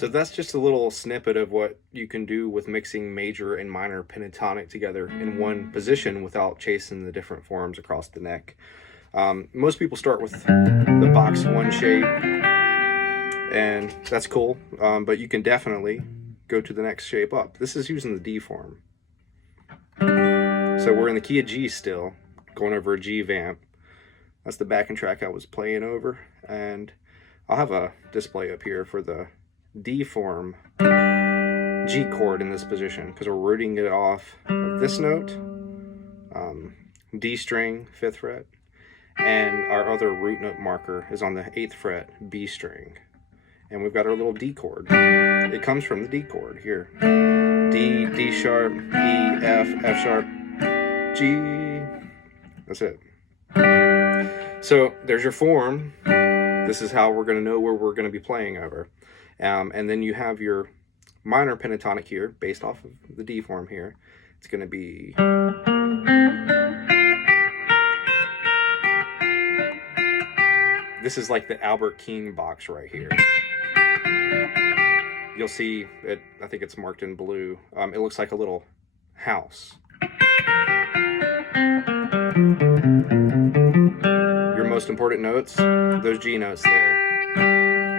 So that's just a little snippet of what you can do with mixing major and minor pentatonic together in one position without chasing the different forms across the neck. Most people start with the box 1 shape, and that's cool, but you can definitely go to the next shape up. This is using the D form. So we're in the key of G still, going over a G vamp. That's the backing track I was playing over, and I'll have a display up here for the D form G chord in this position, because we're rooting it off of this note, D string, 5th fret, and our other root note marker is on the 8th fret, B string. And we've got our little D chord. It comes from the D chord here. D, D sharp, E, F, F sharp, G. That's it. So there's your form. This is how we're going to know where we're going to be playing over. And then you have your minor pentatonic here, based off of the D form here. It's going to be... This is like the Albert King box right here. You'll see it, I think it's marked in blue. It looks like a little house. Your most important notes, those G notes there.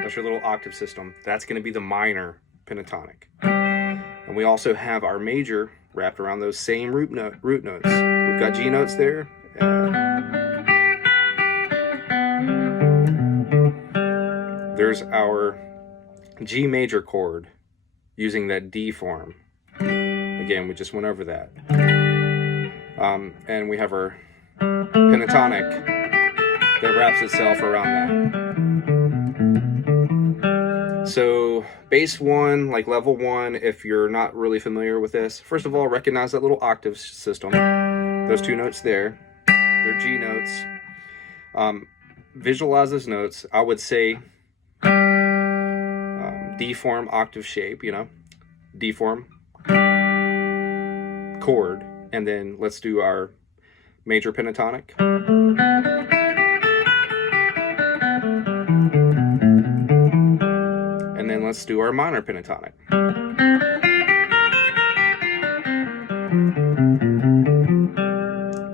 That's your little octave system. That's going to be the minor pentatonic. And we also have our major wrapped around those same root notes. We've got G notes there. There's our G major chord using that D form. Again, we just went over that. And we have our pentatonic that wraps itself around that. So bass 1, like level 1, if you're not really familiar with this, first of all, recognize that little octave system. Those 2 notes there, they're G notes. Visualize those notes. I would say D form octave shape, you know, D form chord, and then let's do our major pentatonic. And then let's do our minor pentatonic.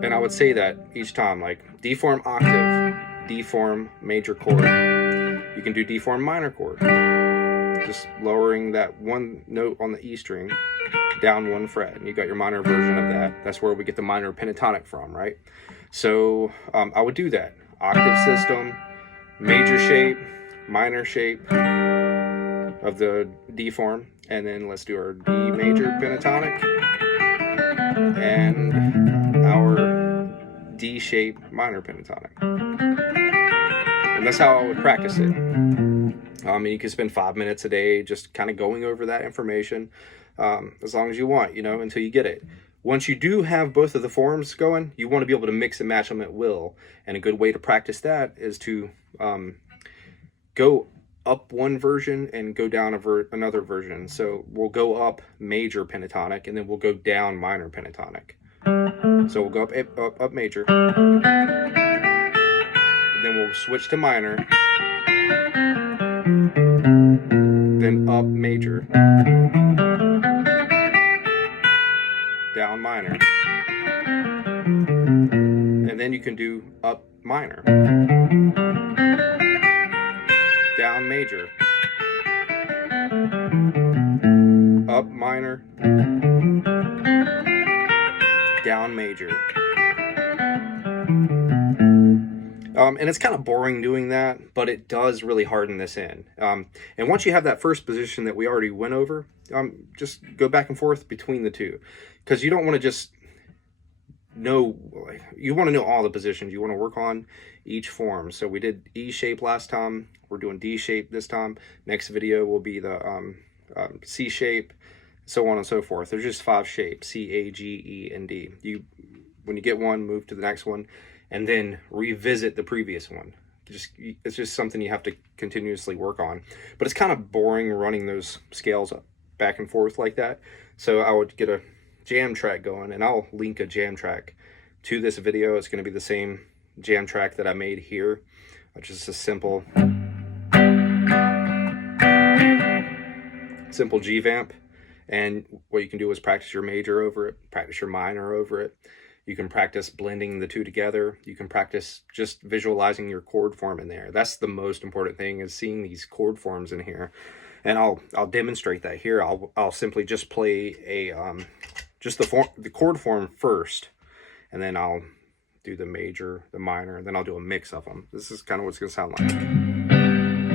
And I would say that each time, like D form octave, D form major chord. You can do D form minor chord. Just lowering that one note on the E string down 1 fret, and you got your minor version of that. That's where we get the minor pentatonic from, right? So I would do that. Octave system, major shape, minor shape of the D form, and then let's do our D major pentatonic and our D shape minor pentatonic. And that's how I would practice it. You can spend 5 minutes a day just kind of going over that information as long as you want, you know, until you get it. Once you do have both of the forms going, you want to be able to mix and match them at will. And a good way to practice that is to go up one version and go down another version. So we'll go up major pentatonic, and then we'll go down minor pentatonic. So we'll go up major, then we'll switch to minor, then up major, down minor, and then you can do up minor, down major, up minor, down major. And it's kind of boring doing that, but it does really harden this in. And once you have that first position that we already went over, just go back and forth between the two, because you don't want to just know, you want to know all the positions. You want to work on each form. So we did E shape last time. We're doing D shape this time. Next video will be the C shape, so on and so forth. There's just 5 shapes: C, A, G, E, and D. When you get one, move to the next one, and then revisit the previous one. It's just something you have to continuously work on. But it's kind of boring running those scales up, back and forth like that. So I would get a jam track going, and I'll link a jam track to this video. It's going to be the same jam track that I made here, which is a simple simple G vamp. And what you can do is practice your major over it, practice your minor over it. You can practice blending the two together. You can practice just visualizing your chord form in there. That's the most important thing, is seeing these chord forms in here. And I'll demonstrate that here. I'll simply just play a just the chord form first, and then I'll do the major, the minor, and then I'll do a mix of them. This is kind of what it's going to sound like.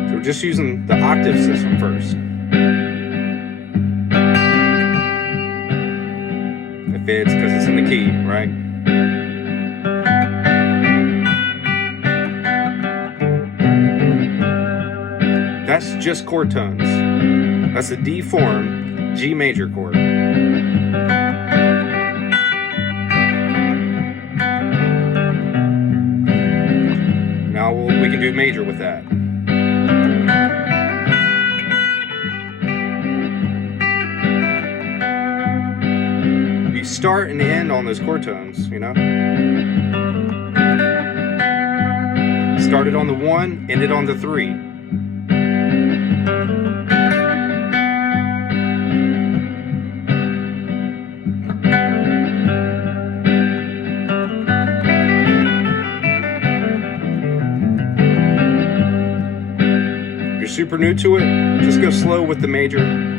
So we're just using the octave system first. It fits because it's in the key, right? That's just chord tones. That's a D form, G major chord. Now we can do major with that. You start and end on those chord tones, you know? Started on the 1, ended on the 3. If you're super new to it, just go slow with the major.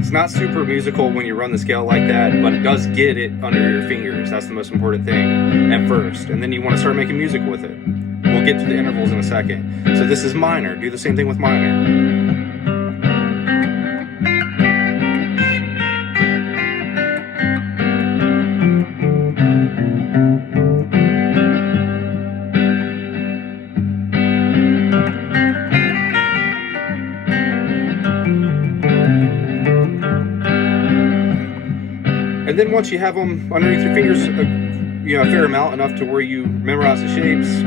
It's not super musical when you run the scale like that, but it does get it under your fingers. That's the most important thing at first. And then you want to start making music with it. We'll get to the intervals in a second. So this is minor. Do the same thing with minor. And then once you have them underneath your fingers, a fair amount, enough to where you memorize the shapes,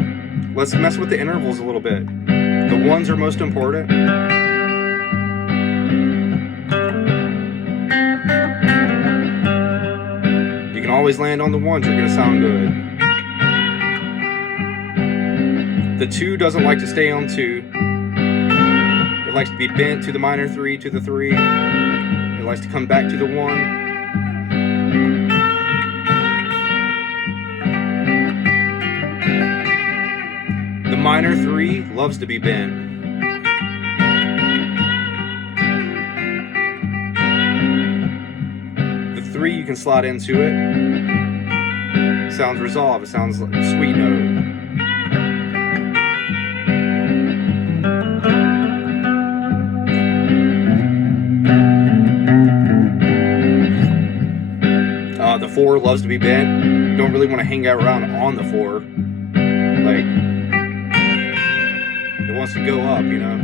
let's mess with the intervals a little bit. The 1s are most important. You can always land on the 1s, you're going to sound good. The 2 doesn't like to stay on 2. It likes to be bent to the minor 3, to the 3. It likes to come back to the 1. The minor 3 loves to be bent. The 3 you can slide into it. Sounds resolved. It sounds like a sweet note. The 4 loves to be bent. You don't really want to hang out around on the 4. Like, it wants to go up, you know.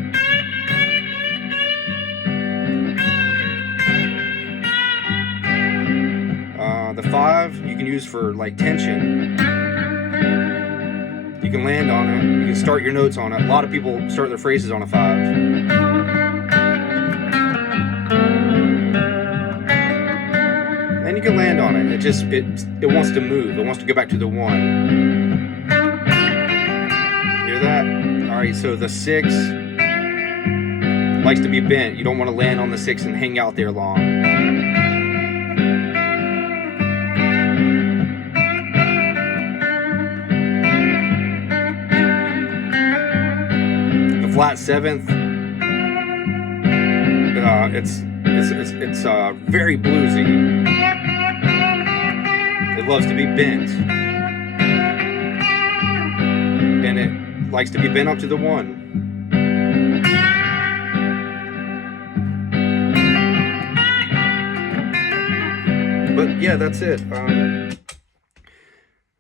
The 5 you can use for like tension. You can land on it. You can start your notes on it. A lot of people start their phrases on a 5. And you can land on it. It wants to move. It wants to go back to the 1. Hear that? All right, so the 6 likes to be bent. You don't want to land on the 6 and hang out there long. The flat 7th, it's very bluesy. It loves to be bent, and it likes to be bent up to the 1. But yeah, that's it.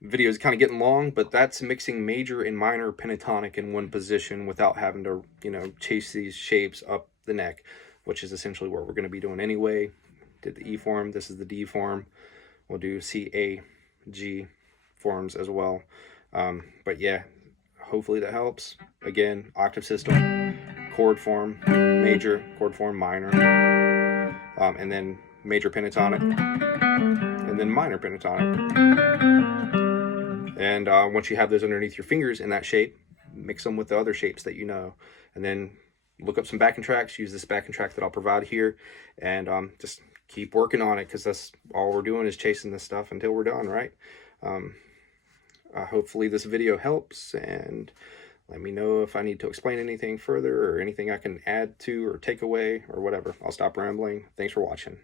Video is kind of getting long, but that's mixing major and minor pentatonic in one position without having to, chase these shapes up the neck, which is essentially what we're going to be doing anyway. Did the E form, this is the D form. We'll do C, A, G forms as well. But yeah, hopefully that helps. Again, octave system, chord form, major, chord form, minor, and then major pentatonic, and then minor pentatonic. And once you have those underneath your fingers in that shape, mix them with the other shapes that you know, and then look up some backing tracks, use this backing track that I'll provide here, and just keep working on it, because that's all we're doing is chasing this stuff until we're done, right? Hopefully this video helps, and let me know if I need to explain anything further or anything I can add to or take away or whatever. I'll stop rambling. Thanks for watching.